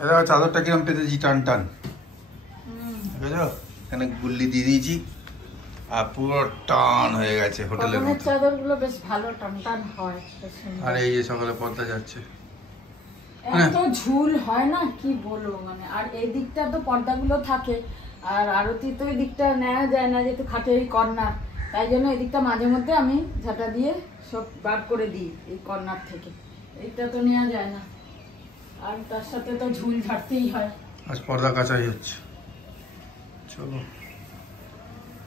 এটা চাদরটা কিরম পেতেছি টান টান, বুঝছো? এখানে গুল্লি দিয়ে দিয়েছি আর পুরো টান হয়ে গেছে হোটেলের মতো। চাদরগুলো বেশ ভালো টান টান হয়। আর এই যে সকালে পর্দা যাচ্ছে, এত ঝুল হয় না কি বলবো মানে। আর এই দিকটা তো পর্দাগুলো থাকে, আর আরতি তো এই দিকটা নেওয়া যায় না যেহেতু খাটের এই কর্নার, তাই জন্য এই দিকটা মাঝে মধ্যে আমি ঝাঁটা দিয়ে সব বার করে দিই এই কর্নার থেকে। এইটা তো নেওয়া যায় না, আর তার সাথে তো ঝুল ঝাড়তেই হয়। আজ পর্দা কাচাই হচ্ছে। চলো,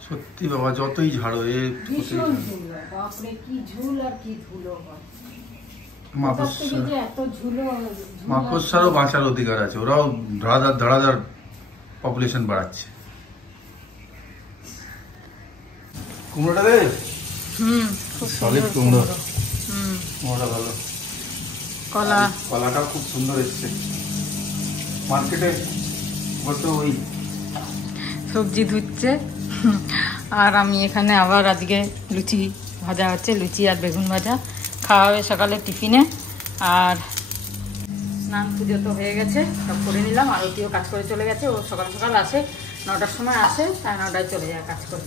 সত্যি বাবা যতই ঝাড়ো ভীষণ ঝুল হয়, বাপরে কি ঝুল আর কি ধুলো হয়। মাকড়সারও বাঁচার অধিকার আছে, ওরাও ধড়াধড় পপুলেশন বাড়াচ্ছে। কুমড়োটা দে, সলিড কুমড়ো, কুমড়োটা ভালো। কলাটাও খুব সুন্দর এসছে। মার্কেটে বলতো ওই সবজি ধুচ্ছে, আর আমি এখানে আবার আজকে লুচি ভাজা হচ্ছে, লুচি আর বেগুন ভাজা খাওয়া হবে সকালে টিফিনে। আর স্নান পুজো তো হয়ে গেছে, সব করে নিলাম। আরতিও কাজ করে চলে গেছে, ও সকাল সকাল আসে, 9টার সময় আসে, 9:30 চলে যায় কাজ করে।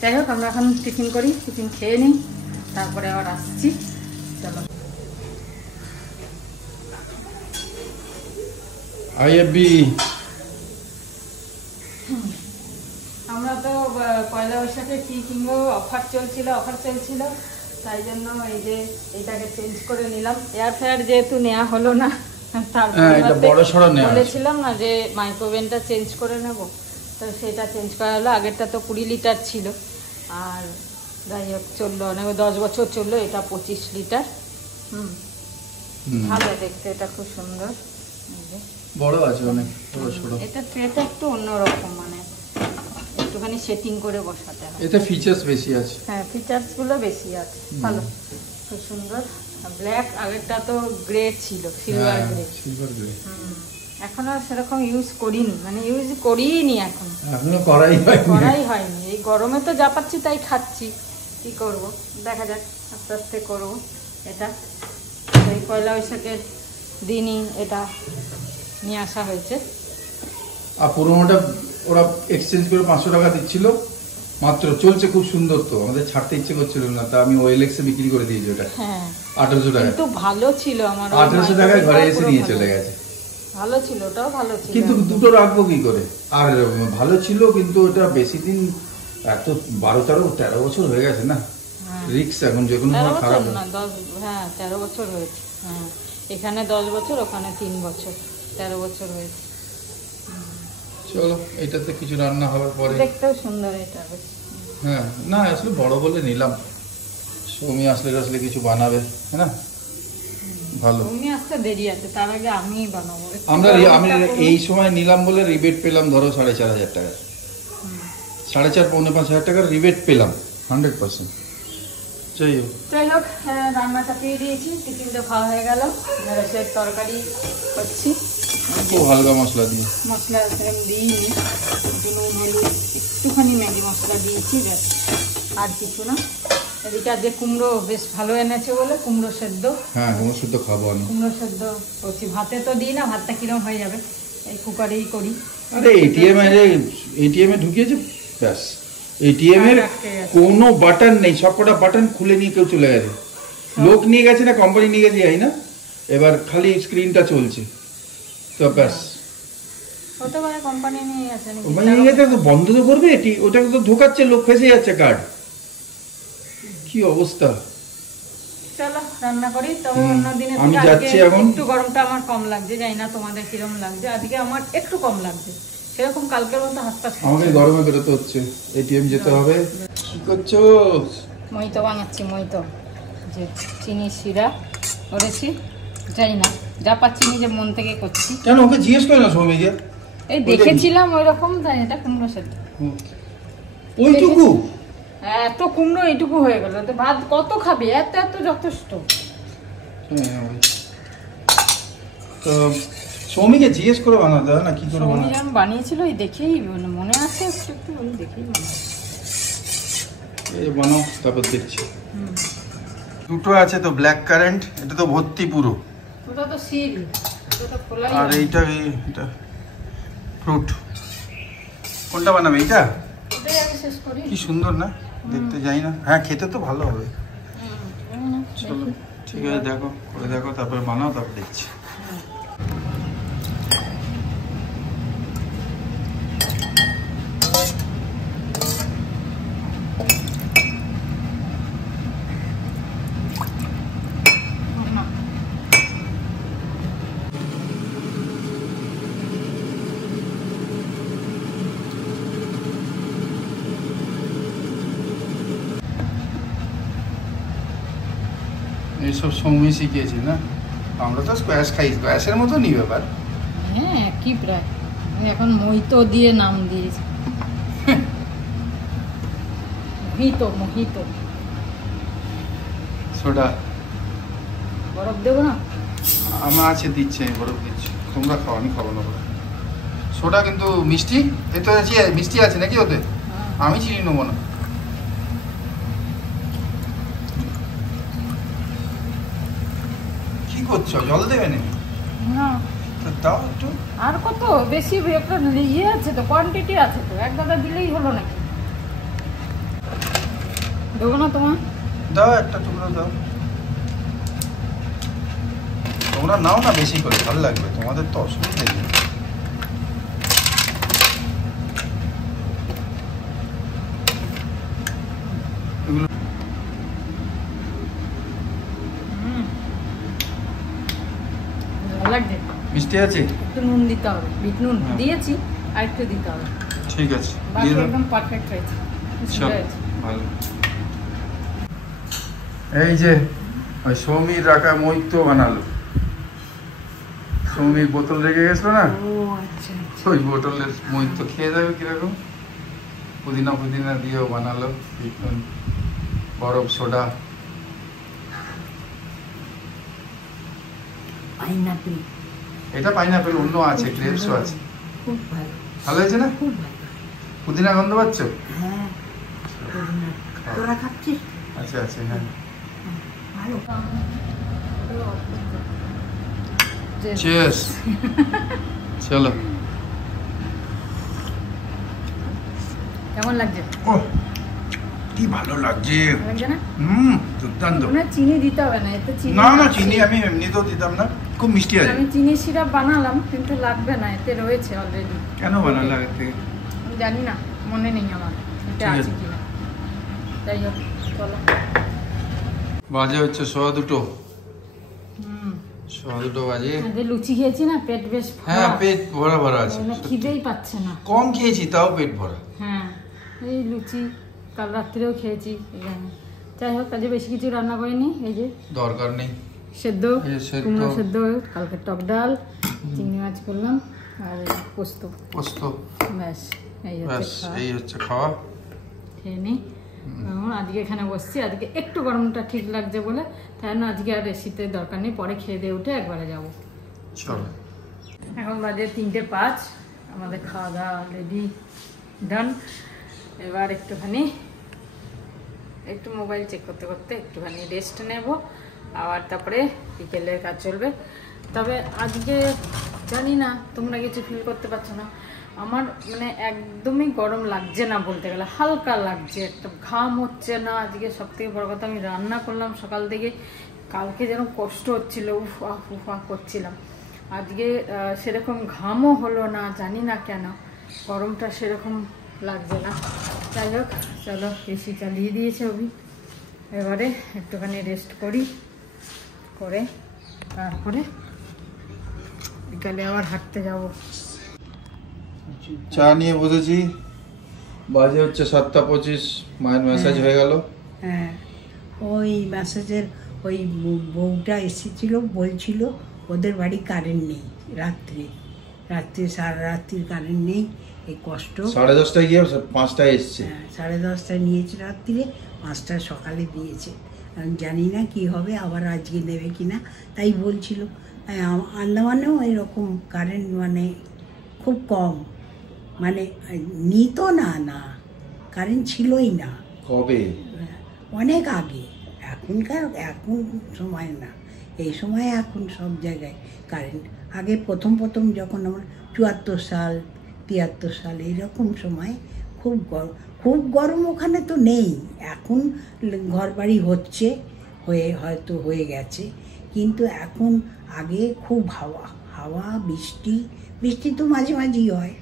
যাই হোক, আমরা এখন টিফিন করি, টিফিন খেয়ে নিই, তারপরে আবার আসছি। চলো। আমরা তো পয়লা বৈশাখে কি কিনবো, অফার চলছিল, তাই জন্য এই যে এটাকে চেঞ্জ করে নিলাম। এয়ার ফ্রায়ার যেহেতু নেওয়া হলো না, বলেছিলাম না যে মাইক্রোওভেনটা চেঞ্জ করে নেব, তো সেটা চেঞ্জ করা হলো। আগেরটা তো 20 লিটার ছিল, আর যাই হোক চললো অনেক, 10 বছর চললো। এটা 25 লিটার। ভালো দেখতে, এটা খুব সুন্দর, বড় আছে অনেক। এটা ট্রেটা একটু অন্যরকম, মানে একটুখানি সেটিং করে বসাতে হয়। এতে ফিচার্স বেশি আছে। হ্যাঁ, ফিচার্স গুলো বেশি আছে, ভালো, খুব সুন্দর। ব্ল্যাক, আগেরটা তো গ্রে ছিল, সিলভার গ্রে। এখন আর সেরকম ইউজ করিনি, মানে ইউজ করিনি এখনো করাই হয়নি। এই গরমে তো যা পাচ্ছি তাই খাচ্ছি, কি করব, দেখা যাক, আস্তে আস্তে করবো। এটা এই পয়লা বৈশাখের দিনই এটা নিয়ে আসা হয়েছে। আর পুরোনোটা ওরা এক্সচেঞ্জ করে 500 টাকা দিচ্ছিল মাত্র, চলছে খুব সুন্দর। তো আমাদের ছাড়তে ইচ্ছে করছিল না, তা আমি ওএলএক্স এ বিক্রি করে দিয়েছি ওটা। হ্যাঁ, 1800 টাকা। কিন্তু ভালো ছিল, আমার 1800 টাকায় ঘরে এসে নিয়ে চলে গেছে। ভালো ছিল, ওটাও ভালো ছিল, কিন্তু দুটো রাখবো কি করে। আর ভালো ছিল, কিন্তু ওটা বেশি দিন, এত 12-13 বছর হয়ে গেছে না, রিস্ক এখন যে কোনো খারাপ না। 13 বছর হয়েছে। হ্যাঁ, এখানে 10 বছর, ওখানে 3 বছর, 13 বছর হয়েছে। চলো, এটাতে কিছু রান্না হওয়ার পরে। দেখতেও সুন্দর এটা বেশ। হ্যাঁ, না আসলে বড় বলে নিলাম, সৌমি আসলে কিছু বানাবে, হ্যাঁ না, ভালো। সৌমি আসতে দেরি আছে, তার আগে আমিই বানাবো। আমি এই সময় নিলাম বলে রিবেট পেলাম, ধরো 4,500 টাকা, 4,500-5,500 টাকার রিবেট পেলাম 100%। যাই হোক, রান্নাটা পেয়ে দিয়েছি, টিফিনটা খাওয়া হয়ে গেল। ঢেঁড়সের তরকারি করছি, খুব হালকা মশলা দিয়ে, মশলা সেরকম দিইনি, একটুখানি ম্যাগি মশলা দিয়েছি, ব্যাস, আর কিছু না। এদিকে আজকে কুমড়ো বেশ ভালো এনেছে বলে কুমড়ো সেদ্ধ। হ্যাঁ, কুমড়ো সেদ্ধ খাবো আমি। কুমড়ো সেদ্ধ করছি, ভাতে তো দিই না, ভাতটা কিরম হয়ে যাবে, এই কুকারেই করি। আরে এটিএম এ ঢুকিয়েছে, ব্যাস। এটিএম এর কোনো বাটন নেই, সবকটা বাটন খুলে নিয়ে কেউ চলে গেছে, লোক নিয়ে গেছে না কোম্পানি নিয়ে গেছে যাই না, এবার খালি স্ক্রিনটা চলছে, তো ব্যাস। হতে পারে কোম্পানি নিয়ে গেছে, কোম্পানি নিয়ে গেছে তো বন্ধ তো করবে, ওটাকে তো ঢোকাচ্ছে, লোক ফেসে যাচ্ছে কার্ড, কি অবস্থা। চলো রান্না করি, তবে অন্যদিনে আমি যাচ্ছি এখন। একটু গরমটা আমার কম লাগছে, জানি না তোমাদের কিরকম লাগছে, আজকে আমার একটু কম লাগছে, সেরকম কালকের মতো হাত পা। আমাকে গরমে বেরোতে হচ্ছে, এটিএম যেতে হবে। কি করছো? মইতো বানাচ্ছি, মইতো, যে চিনি শিরা করেছি, জানি না, যা পাচ্ছি নিজে মন থেকে করছি। কেন ওকে জিজ্ঞেস করে না সৌমিকে? এই দেখেছিলাম ওই রকম, তাই এটা কুমড়ো সেদ্ধ, ওইটুকু এত কুমড়ো এইটুকু হয়ে গেল, তো ভাত কত খাবে, এত যথেষ্ট। তো সৌমিকে জিজ্ঞেস করে বানাতে হয় না, কি করে বানিয়েছিল, এই দেখেই মনে আছে, একটু দেখেই বানাও, তারপর দেখছি। দুটো আছে তো, ব্ল্যাক কারেন্ট, এটা তো ভর্তি পুরো, ওটা তো সিল। আর এইটা এটা ফ্রুট কোনটা বানাবে? এইটা কি সুন্দর না দেখতে, যাই না। হ্যাঁ খেতে তো ভালো হবে। চলো ঠিক আছে, দেখো করে দেখো, তারপরে বানাও, তারপর দেখছি। এইসব সৌমি শিখিয়েছি না, আমরা তো স্কোয়াশ খাই, স্কোয়াশের মতো নি ব্যাপার। হ্যাঁ কি প্রায় এখন মোহিতো দিয়ে নাম দিয়েছে। Mojito mojito. সোডা বরফ দেবো না? আমার আছে, দিচ্ছে, আমি বরফ দিচ্ছি, তোমরা খাও, আমি খাবো না। সোডা কিন্তু মিষ্টি, এই তো মিষ্টি আছে নাকি ওতে? আমি চিনি নেবো না। কি করছো, জল দেবে না? দাও একটু। আর কত বেশি একটা ইয়ে আছে তো, কোয়ান্টিটি আছে তো, এক গাদা দিলেই হলো নাকি? দেবো না তোমার? দাও একটা টুকরো দাও। তোমরা নাও না বেশি করে, ভালো লাগবে, তোমাদের তো অসুবিধা নেই। এগুলো লাগছে, মিষ্টি আছে, একটু নুন দিতে হবে, বিট নুন দিয়েছি, আর একটু দিতে হবে। ঠিক আছে, বাকি একদম পারফেক্ট হয়েছে, ভালো। এই যে ওই সৌমির রাখা মৈত্র বানালো, সৌমির বোতল রেখে গেছিল না, ওই বোতলের মৈত্র খেয়ে যাবে কিরকম, পুদিনা পুদিনা দিয়েও বানালো, বরফ সোডা। পাইনাপেল, এটা পাইনাপেল, অন্য আছে, গ্রেপসও আছে। খুব ভালো, ভালো হয়েছে না? খুব ভালো। পুদিনা গন্ধ পাচ্ছ? হ্যাঁ, তোরা খাচ্ছিস? আচ্ছা আচ্ছা, হ্যাঁ ভালো। চিয়ার্স। চলো। কেমন লাগছে? ওহ কি ভালো লাগছে, লাগছে না? দুর্দান্ত। চিনি দিতে হবে না এতে, চিনি না না, চিনি আমি এমনিতেও দিতাম না, খুব মিষ্টি আছে। আমি চিনি সিরাপ বানালাম কিন্তু লাগবে না, এতে রয়েছে অলরেডি। কেন বানালে আগে থেকে? আমি জানি না, মনে নেই আমার এটা আছে কিনা। যাই হোক চলো। বাজে হচ্ছে 2:15। 2:15 বাজে। লুচি খেয়েছি না, পেট বেশ ভরা। হ্যাঁ পেট ভরা ভরা আছে, খিদেই পাচ্ছে না। কম খেয়েছি তাও পেট ভরা। হ্যাঁ এই লুচি কাল রাত্রেও খেয়েছি, যাই হোক কাজে বেশি কিছু রান্না করিনি। এই যে দরকার নেই, সেদ্ধ কুমড়ো সেদ্ধ, কালকে টক ডাল, চিংড়ি মাছ করলাম, আর পোস্ত পোস্ত, ব্যাস এই হচ্ছে খাওয়া। খেয়ে নিই। আজকে এখানে বসছি, আজকে একটু গরমটা ঠিক লাগছে বলে, তাই না আজকে আর এসিতে দরকার নেই, পরে খেয়ে দিয়ে উঠে একবারে যাবো। চলো। এখন বাজে 3:05, আমাদের খাওয়া দাওয়া রেডি ডান। এবার একটু মোবাইল চেক করতে করতে একটুখানি রেস্ট নেব, আবার তারপরে বিকেলের কাজ চলবে। তবে আজকে জানি না তোমরা কিছু ফিল করতে পারছো না, আমার মানে একদমই গরম লাগছে না, বলতে গেলে হালকা লাগছে, একটা ঘাম হচ্ছে না। আজকে সব থেকে বড় কথা, আমি রান্না করলাম সকাল থেকে, কালকে যেন কষ্ট হচ্ছিল, উফা করছিলাম। আজকে সেরকম ঘামও হলো না, জানি না কেন গরমটা সেরকম লাগছে না। যাই হোক চলো, এসি চালিয়ে দিয়েছে অভি, এবারে একটুখানি রেস্ট করি, করে তারপরে বিকালে আবার হাঁটতে যাব। চা নিয়ে বসেছি, বাজে হচ্ছে 7:25, মায়ের মেসেজ হয়ে গেল। হ্যাঁ, ওই মেসেজের ওই বউটা এসেছিল, বলছিল ওদের বাড়ি কারেন্ট নেই, রাত্রে সারা রাত্রির কারেন্ট নেই, এই কষ্ট। 10:30টায় গিয়ে 5টায় এসছে। হ্যাঁ 10:30টায় নিয়েছে রাত্রিরে, 5টায় সকালে দিয়েছে। আমি জানি না কি হবে, আবার আজকে দেবে কিনা, তাই বলছিল। আন্দামানেও এরকম কারেন্ট মানে খুব কম, মানে নিত না, কারেন্ট ছিলই না। কবে? অনেক আগে, এখন সময় না, এই সময় এখন সব জায়গায় কারেন্ট। আগে প্রথম যখন আমরা 74 সাল 73 সাল এইরকম সময় খুব গরম ওখানে তো নেই। এখন ঘরবাড়ি হয়তো হয়ে গেছে, কিন্তু এখন আগে খুব হাওয়া বৃষ্টি তো মাঝে মাঝেই হয়।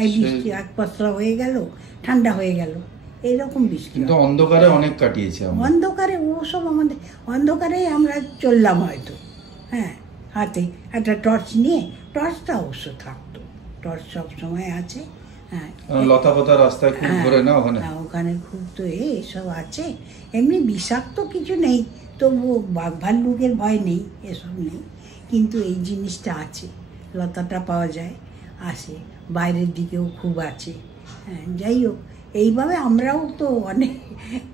এই বৃষ্টি এক পশলা হয়ে গেল, ঠান্ডা হয়ে গেল, এইরকম বৃষ্টি। কিন্তু অন্ধকারে অনেক কাটিয়েছি আমরা। অন্ধকারে ওসব আমাদের অন্ধকারেই আমরা চললাম হয়তো। হ্যাঁ, হাতে একটা টর্চ নিয়ে, টর্চটা অবশ্য থাকতো, টর্চ সব সময় আছে। হ্যাঁ, লতা পাতা রাস্তায় খুব ঘোরে না ওখানে? ওখানে খুব তো এসব আছে। এমনি বিষাক্ত কিছু নেই, তবু বাঘ ভাল্লুকের ভয় নেই, এসব নেই, কিন্তু এই জিনিসটা আছে, লতাটা পাওয়া যায়, আসে, বাইরের দিকেও খুব আছে। হ্যাঁ, যাই হোক, এইভাবে আমরাও তো অনেক,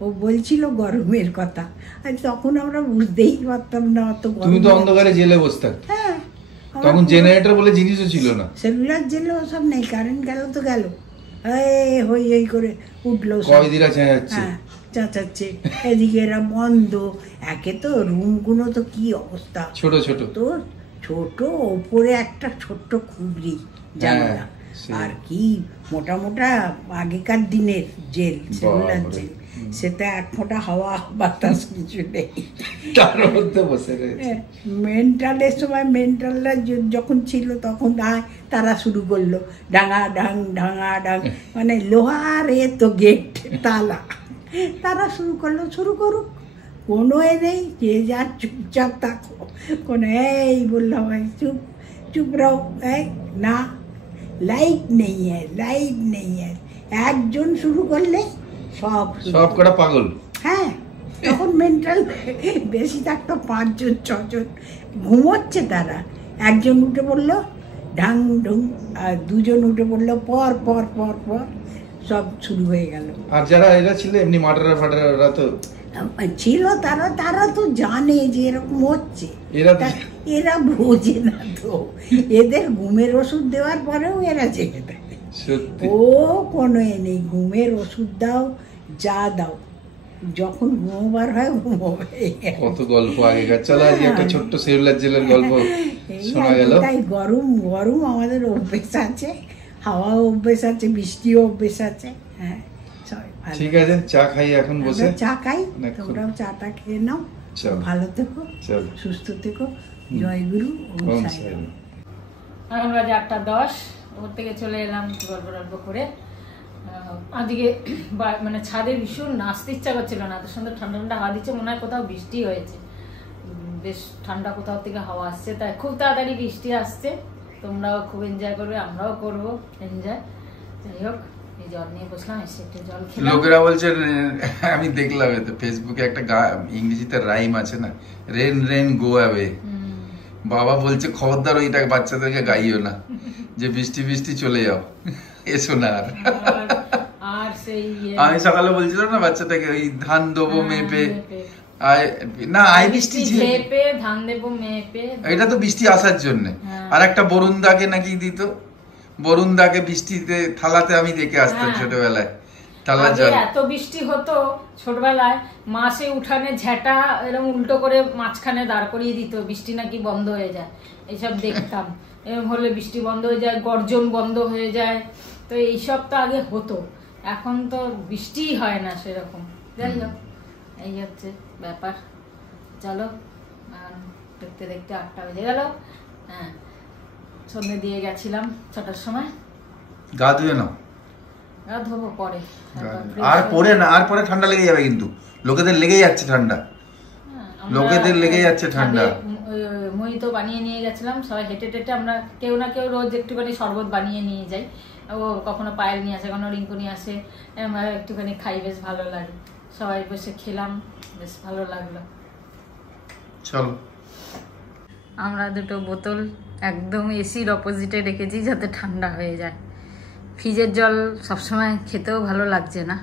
ও বলছিল গরমের কথা, আর তখন আমরা বুঝতেই পারতাম না অত গরম। তুমি তো অন্ধকারে জেলে বসে থাকতে। হ্যাঁ, তখন জেনারেটর বলে জিনিসও ছিল না, সেলুলার জেলে ওসব নেই, কারেন্ট গেল তো গেল, এই করে উঠলো, কয়দিরা চেঁচাচ্ছে, হ্যাঁ চেঁচাচ্ছে, এদিকে এরা বন্ধ। একে তো রুমগুলো তো কি অবস্থা, ছোট ছোট, তো ছোট, ওপরে একটা ছোট্ট খুবরি জানলা, আর কি মোটা মোটা আগেকার দিনের জেল, সেলুলার জেল, সেটা এক ফোঁটা হাওয়া বাতাস কিছু নেই, তার মধ্যে বসে রয়েছে। মেন্টালের সময় মেন্টালরা যখন ছিল তখন তারা শুরু করলো ডাঙা ডাং, মানে লোহার তো গেট তালা, তারা শুরু করুক, কোনো নেই, যে যা চুপচাপ থাকো, কোনো এই বললাম চুপ রहो, না লাইট নেই, একজন শুরু করলে সব কটা পাগল। হ্যাঁ, তখন মেন্টাল বেশি থাকতো, 5 জন 6 জন ঘুমোচ্ছে, তারা একজন উঠে পড়লো ঢাং ঢুং, আর 2 জন উঠে পড়লো পর, সব শুরু হয়ে গেল। আর যারা এরা ছিল এমনি মার্ডার তো ছিল, তারা তো জানে যে এরকম হচ্ছে, এরা বোঝে না তো, এদের ঘুমের ওষুধ দেওয়ার পরেও এরা জেগে থাকে। ও কোনো নেই, ঘুমের ওষুধ দাও, যা দাও, যখন ঘুমোবার হয় ঘুমোবে। কত গল্প আগেকার। চলো আজকে একটা ছোট্ট সেলুলার জেলের গল্প শোনা গেল। তাই গরম আমাদের অভ্যেস আছে, হাওয়া অভ্যেস আছে, বৃষ্টিও অভ্যেস আছে। হ্যাঁ, ঠিক আছে, চা খাই এখন বসে, চা খাই, তোমরাও চাটা খেয়ে নাও, ভালো থেকো, সুস্থ থেকো, জয় গুরু, ওম সাই। এখন বাজে 8:10, ওর থেকে চলে এলাম গল্প করে। আদিকে মানে ছাদে ভীষণ নাচতে ইচ্ছা করছিল না, এত সুন্দর ঠান্ডা হাওয়া দিচ্ছে, মনে হয় কোথাও বৃষ্টি হয়েছে, বেশ ঠান্ডা কোথাও থেকে হাওয়া আসছে, তাই খুব তাড়াতাড়ি বৃষ্টি আসছে। তোমরাও খুব এনজয় করবে, আমরাও করবো এনজয়। যাই হোক, এই জল নিয়ে বসলাম, এসে একটু জল খেলাম। লোকেরা বলছে, আমি দেখলাম ফেসবুকে একটা ইংরেজিতে রাইম আছে না, রেন গো অ্যাওয়ে। বাবা বলছে খবরদার ওইটা বাচ্চাদেরকে গাইও না, যে বৃষ্টি চলে যাও, এসো না আর। সেই আমি সকালে বলছিলাম না বাচ্চাটাকে, ওই ধান দেবো মেপে, না আই বৃষ্টি ঝেপে ধান দেবো মেপে, এটা তো বৃষ্টি আসার জন্য। আর একটা বরুণদাকে নাকি দিত, বরুণদাকে বৃষ্টিতে থালাতে আমি দেখে আসতাম ছোটবেলায়, থালা জল। এত বৃষ্টি হতো ছোটবেলায়, মাসে উঠানে ঝেঁটা এরকম উল্টো করে মাঝখানে দাঁড় করিয়ে দিত, বৃষ্টি নাকি বন্ধ হয়ে যায়, এইসব দেখতাম। এরকম হলে বৃষ্টি বন্ধ হয়ে যায়, গর্জন বন্ধ হয়ে যায়, তো এইসব তো আগে হতো, এখন তো বৃষ্টিই হয় না সেরকম। যাই হোক, এই হচ্ছে ব্যাপার। চলো, দেখতে 8টা বেজে গেল। হ্যাঁ, সন্ধ্যে দিয়ে গেছিলাম 6টার সময়। গা ধুয়ে নাও, গা ধোবো পরে, আর পরে না, আর পরে ঠান্ডা লেগে যাবে, কিন্তু লোকেদের লেগে যাচ্ছে ঠান্ডা, লোকেদের লেগে যাচ্ছে ঠান্ডা। মই তো বানিয়ে নিয়ে গেছিলাম, সবাই হেঁটে আমরা কেউ না কেউ রোজ একটুখানি শরবত বানিয়ে নিয়ে যাই। ও কখনো পায়েল নিয়ে আসে, কখনো রিঙ্কু নিয়ে আসে, আমরা একটুখানি খাই, বেশ ভালো লাগে। সবাই বসে খেলাম, বেশ ভালো লাগলো। চলো, আমরা 2টো বোতল একদম এসির অপোজিটে রেখেছি যাতে ঠান্ডা হয়ে যায়। ফ্রিজের জল সবসময় খেতেও ভালো লাগছে না,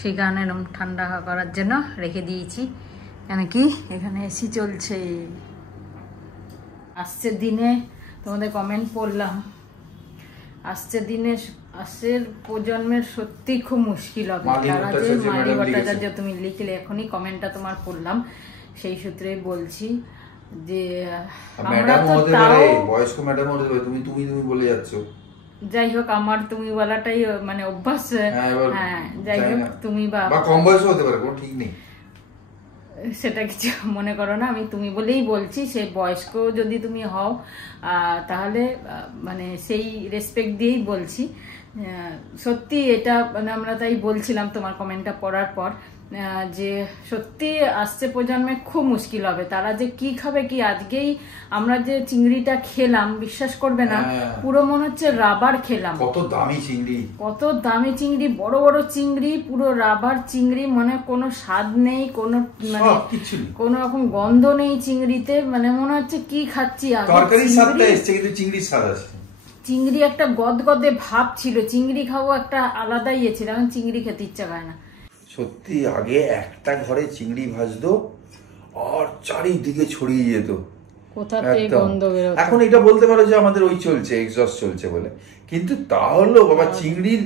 সেই কারণে এরকম ঠান্ডা করার জন্য রেখে দিয়েছি। কেন কি এখানে এসি চলছে। আসছে দিনে তোমাদের কমেন্ট পড়লাম, আসছে প্রজন্মের সত্যি খুব মুশকিল হবে। তারা যে মালি ভট্টাচার্য তুমি লিখলে, এখনই কমেন্টটা তোমার পড়লাম, সেই সূত্রে বলছি। যে আমরা ম্যাডাম তো হতে তাও পারে, বয়স্ক ম্যাডাম হতে পারে, তুমি তুমি তুমি বলে যাচ্ছ। যাই হোক আমার তুমি বলাটাই মানে অভ্যাস। হ্যাঁ যাই হোক তুমি বা কম বয়স হতে পারে, কোনো ঠিক নেই, সেটা কিছু মনে করো না, আমি তুমি বলেই বলছি। সে বয়স্ক যদি তুমি হও তাহলে মানে সেই রেসপেক্ট দিয়েই বলছি। সত্যি এটা মানে আমরা তাই বলছিলাম তোমার কমেন্টটা পড়ার পর, যে সত্যি আসছে প্রজন্মে খুব মুশকিল হবে, তারা যে কি খাবে কি। আজকেই আমরা যে চিংড়িটা খেলাম বিশ্বাস করবে না, পুরো মনে হচ্ছে রাবার খেলাম। কত দামি চিংড়ি, কত দামি চিংড়ি, বড় বড় চিংড়ি, পুরো রাবার চিংড়ি, মানে কোনো স্বাদ নেই, কোনো মানে কোনো রকম গন্ধ নেই চিংড়িতে, মানে মনে হচ্ছে কি খাচ্ছি। তরকারির স্বাদটা এসছে কিন্তু চিংড়ির স্বাদ আছে। চিংড়ি একটা গদগদে ভাব ছিল, চিংড়ি খাবো একটা আলাদা ইয়ে ছিল, এখন চিংড়ি খেতে ইচ্ছা করে না। সত্যি আগে একটা ঘরে চিংড়ি ভাজতো আর চারিদিকে ছড়িয়ে যেত, কোথা থেকে গন্ধ বেরোতো। এখন এটা বলতে পারো যে আমাদের ওই চলছে, এক্সস্ট চলছে বলে, কিন্তু তাহলে বাবা চিংড়ির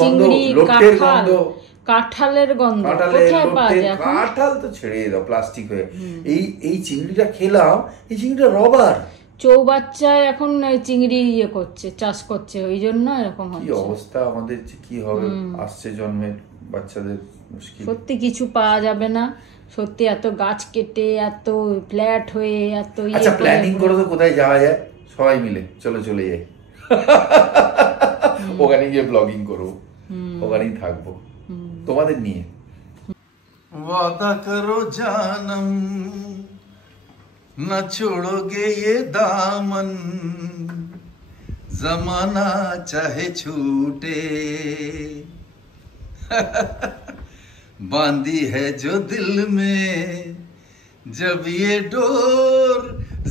গন্ধ, লোটের গন্ধ, কাঁঠালের গন্ধ কোথায় পাওয়া যায় এখন? কাঁঠাল তো ছেড়ে দাও, প্লাস্টিক হয়ে। এই চিংড়িটা খেলাম, এই চিংড়িটা রবার। চৌবাচ্চায় এখন চিংড়ি ইয়ে করছে, চাষ করছে, ওই জন্য এরকম হচ্ছে। কি অবস্থা আমাদের, কি হবে আসছে জন্মের বাচ্চাদের, মুশকিল। সত্যি কিছু পাওয়া যাবে না, সত্যি এত গাছ কেটে, এত ফ্ল্যাট হয়ে, এত আচ্ছা প্ল্যানিং করো তো কোথায় যাওয়া যায়, সবাই মিলে চলে যাই, ওখানে গিয়ে ব্লগিং করবো, ওখানেই থাকবো তোমাদের নিয়ে। ওয়াদা করো জানম না ছোড়োগে ये दामन जमाना चाहे छूटे बांधी है जो दिल में जब ये डोर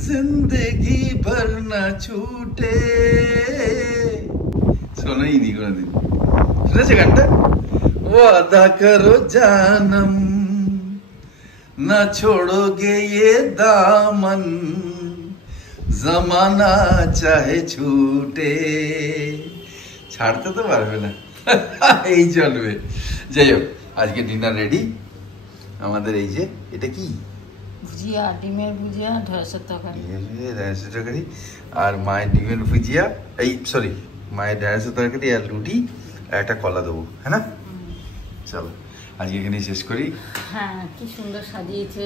जिंदगी भर न छूटे। सुना ही नहीं कोई दिन, सुना गानটা? वादा करो जानम न छोड़ोगे ये दामन जमाना चाहे छूटे। ছাড়তে তো পারবে না, এই চলবে। যাই হোক আজকে ডিনার রেডি আমাদের। এই যে এটা কি ভুজিয়া, ডিমের ভুজিয়া, ঢেঁড়সের তরকারি, ঢেঁড়সের তরকারি, আর মায়ের ডিমের ভুজিয়া, এই সরি মায়ের ঢেঁড়সের তরকারি আর রুটি আর একটা কলা দেবো, হ্যাঁ না? চলো আজকে এখানে শেষ করি। হ্যাঁ কি সুন্দর সাজিয়েছে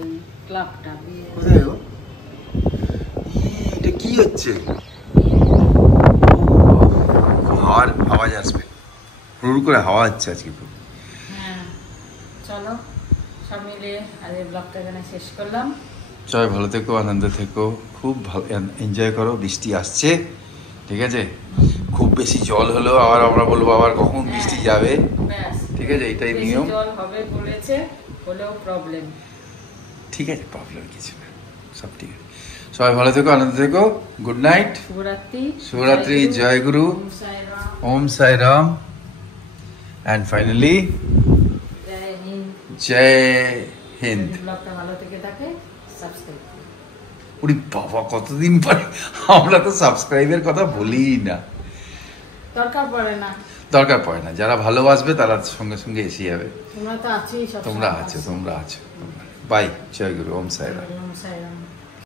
এই ক্লাবটা। কোথায় গো? এটা কি হচ্ছে? হাওয়ার আওয়াজ আসবে, হুড় করে হাওয়া হচ্ছে আজকে। হ্যাঁ চলো সব মিলে আজকে ব্লগটা এখানে শেষ করলাম। সবাই ভালো থেকো, আনন্দ থেকো, খুব ভালো এনজয় করো। বৃষ্টি আসছে, ঠিক আছে? খুব বেশি জল হলেও আবার আমরা বলবো আবার কখন বৃষ্টি যাবে, ঠিক আছে? এটাই নিয়ম। জল হবে বলেছে, হলেও প্রবলেম, ঠিক আছে? প্রবলেম কিছু না, সব ঠিক আছে। সবাই ভালো থেকো, আনন্দ থেকো। গুড নাইট, শুভরাত্রি, জয় গুরু, ওম সাই রাম, অ্যান্ড ফাইনালি জয় হিন্দ। ব্লগটা ভালো থেকে থাকে, সাবস্ক্রাইব। ওরে বাবা কতদিন পরে, আমরা তো সাবস্ক্রাইবের কথা বলি না, দরকার পড়ে না। যারা ভালোবাসবে তারা সঙ্গে সঙ্গে এসে যাবে। তোমরা তো আছোই, তোমরা আছো। বাই, জয় গুরু, ওম সাই রাম।